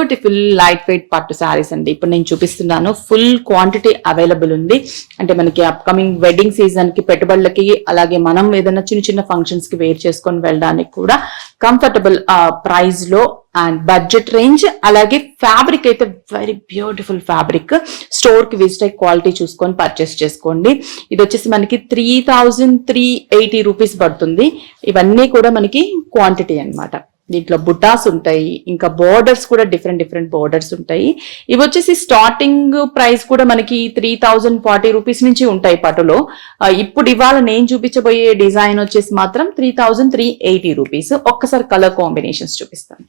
Beautiful light weight పట్టు శారీస్ అండి. ఇప్పుడు నేను చూపిస్తున్నాను, ఫుల్ క్వాంటిటీ అవైలబుల్ ఉంది. అంటే మనకి అప్కమింగ్ వెడ్డింగ్ సీజన్ కి, పెట్టుబడులకి, అలాగే మనం ఏదైనా చిన్న చిన్న ఫంక్షన్స్ కి వేర్ చేసుకొని వెళ్ళడానికి కూడా కంఫర్టబుల్ ప్రైస్ లో అండ్ బడ్జెట్ రేంజ్. అలాగే ఫ్యాబ్రిక్ అయితే వెరీ బ్యూటిఫుల్ ఫ్యాబ్రిక్. స్టోర్ కి విజిట్ అయ్యి క్వాలిటీ చూసుకొని పర్చేస్ చేసుకోండి. ఇది వచ్చేసి మనకి 3380 రూపీస్ పడుతుంది. ఇవన్నీ కూడా మనకి క్వాంటిటీ అన్నమాట. దీంట్లో బుటాస్ ఉంటాయి, ఇంకా బోర్డర్స్ కూడా డిఫరెంట్ బోర్డర్స్ ఉంటాయి. ఇవి వచ్చేసి స్టార్టింగ్ ప్రైస్ కూడా మనకి 3040 రూపీస్ నుంచి ఉంటాయి పట్టులో. ఇప్పుడు ఇవాళ నేను చూపించబోయే డిజైన్ వచ్చేసి మాత్రం 3380 రూపీస్. ఒక్కసారి కలర్ కాంబినేషన్స్ చూపిస్తాను.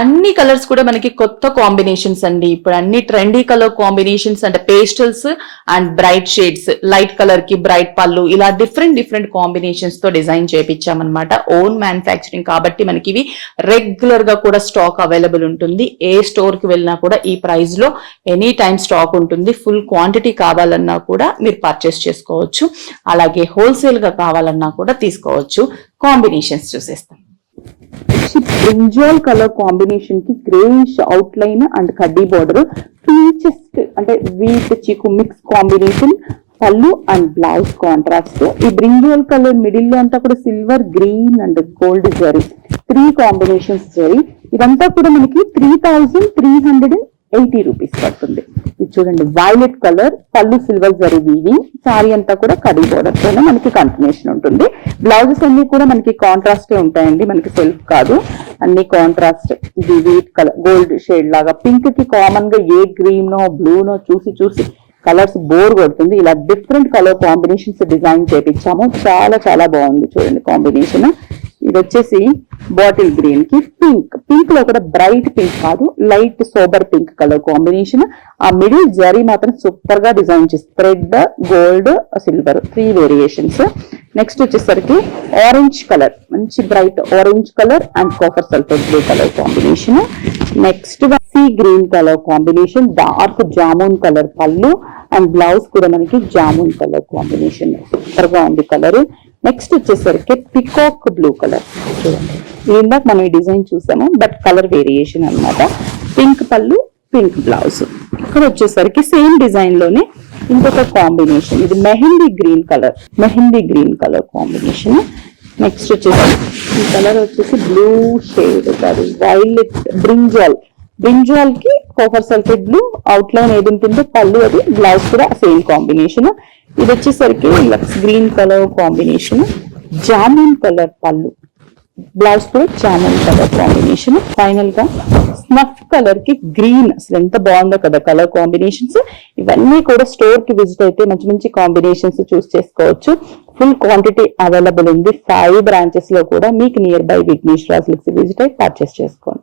అన్ని కలర్స్ కూడా మనకి కొత్త కాంబినేషన్స్ అండి. ఇప్పుడు అన్ని ట్రెండీ కలర్ కాంబినేషన్స్, అంటే pastels and bright shades, light colour కి బ్రైట్ పళ్ళు, ఇలా డిఫరెంట్ కాంబినేషన్స్ తో డిజైన్ చేపించామన్నమాట. ఓన్ మ్యానుఫ్యాక్చరింగ్ కాబట్టి మనకి ఇవి రెగ్యులర్ గా కూడా స్టాక్ అవైలబుల్ ఉంటుంది. ఏ స్టోర్ కి వెళ్ళినా కూడా ఈ ప్రైస్ లో ఎనీ టైమ్ స్టాక్ ఉంటుంది. ఫుల్ క్వాంటిటీ కావాలన్నా కూడా మీరు పర్చేస్ చేసుకోవచ్చు. అలాగే హోల్సేల్ గా కావాలన్నా కూడా తీసుకోవచ్చు. కాంబినేషన్స్ చూసేస్తాం. బ్రింజాల్ కలర్ కాంబినేషన్ కి గ్రేయిష్ అవుట్ లైన్ అండ్ కడ్డీ బార్డర్, పీచెస్ట్ అంటే వీట్ చీకు మిక్స్ కాంబినేషన్, పళ్ళు అండ్ బ్లౌజ్ కాంట్రాస్ట్. ఈ బ్రింజాల్ కలర్ మిడిల్ లో అంతా కూడా silver, green and gold zari, 3 combinations zari. ఇదంతా కూడా మనకి 3380 రూపీస్ పడుతుంది. ఇది చూడండి, వైలెట్ కలర్, పళ్ళు సిల్వర్ జరీ వీవింగ్, సారీ అంతా కూడా కడీ బోర్డర్ తోనే మనకి కంటిన్యూషన్ ఉంటుంది. బ్లౌజెస్ అన్ని కూడా మనకి కాంట్రాస్టే ఉంటాయండి, మనకి సెల్ఫ్ కాదు, అన్ని కాంట్రాస్ట్. ఇది వీట్ కలర్, గోల్డ్ షేడ్ లాగా. పింక్ కి కామన్ గా ఏ గ్రీన్ నో బ్లూ నో చూసి కలర్స్ బోర్ కొడుతుంది. ఇలా డిఫరెంట్ కలర్ కాంబినేషన్స్ డిజైన్ చేపించాము. చాలా బాగుంది చూడండి కాంబినేషన్. ఇది వచ్చేసి బాటిల్ గ్రీన్ కి పింక్ లో కూడా బ్రైట్ పింక్ కాదు, light sober pink colour combination. ఆ మిడిల్ జరీ మాత్రం సూపర్ గా డిజైన్ చేసి thread, gold, silver, 3 variations. Next వచ్చేసరికి ఆరెంజ్ కలర్, మంచి bright orange colour and copper sulphate blue colour combination. Next sea green colour combination, dark jamun colour పళ్ళు and blouse కూడా మనకి jamun colour combination. Super గా ఉంది కలర్. నెక్స్ట్ వచ్చేసరికి peacock blue colour చూడండి. ఇందాక మనం ఈ డిజైన్ చూసాము, బట్ కలర్ వేరియేషన్ అన్నమాట. పింక్ పళ్ళు, పింక్ బ్లౌజ్. ఇక్కడ వచ్చేసరికి సేమ్ డిజైన్ లోనే ఇంకొక కాంబినేషన్, ఇది mehndi green colour combination. Next వచ్చేసి ఈ కలర్ వచ్చేసి బ్లూ షేడ్ కాదు, వైలెట్ బ్రింజాల్ కి copper sulphate blue out line ఏది ఉంటుందో పళ్ళు, అది బ్లౌజ్ కూడా సేమ్ కాంబినేషన్. ఇది వచ్చేసరికి లక్స్ green colour combination, jamun colour పళ్ళు, బ్లౌజ్ కూడా జామున్ కలర్ కాంబినేషన్. ఫైనల్ గా స్నఫ్ కలర్ కి గ్రీన్, అసలు ఎంత బాగుందో కదా కలర్ కాంబినేషన్స్. ఇవన్నీ కూడా స్టోర్ కి విజిట్ అయితే మంచి కాంబినేషన్స్ చూస్ చేసుకోవచ్చు. ఫుల్ క్వాంటిటీ అవైలబుల్ ఉంది. 5 బ్రాంచెస్ లో కూడా మీకు nearby Vighneshwara silks visit అయి పర్చేస్ చేసుకోండి.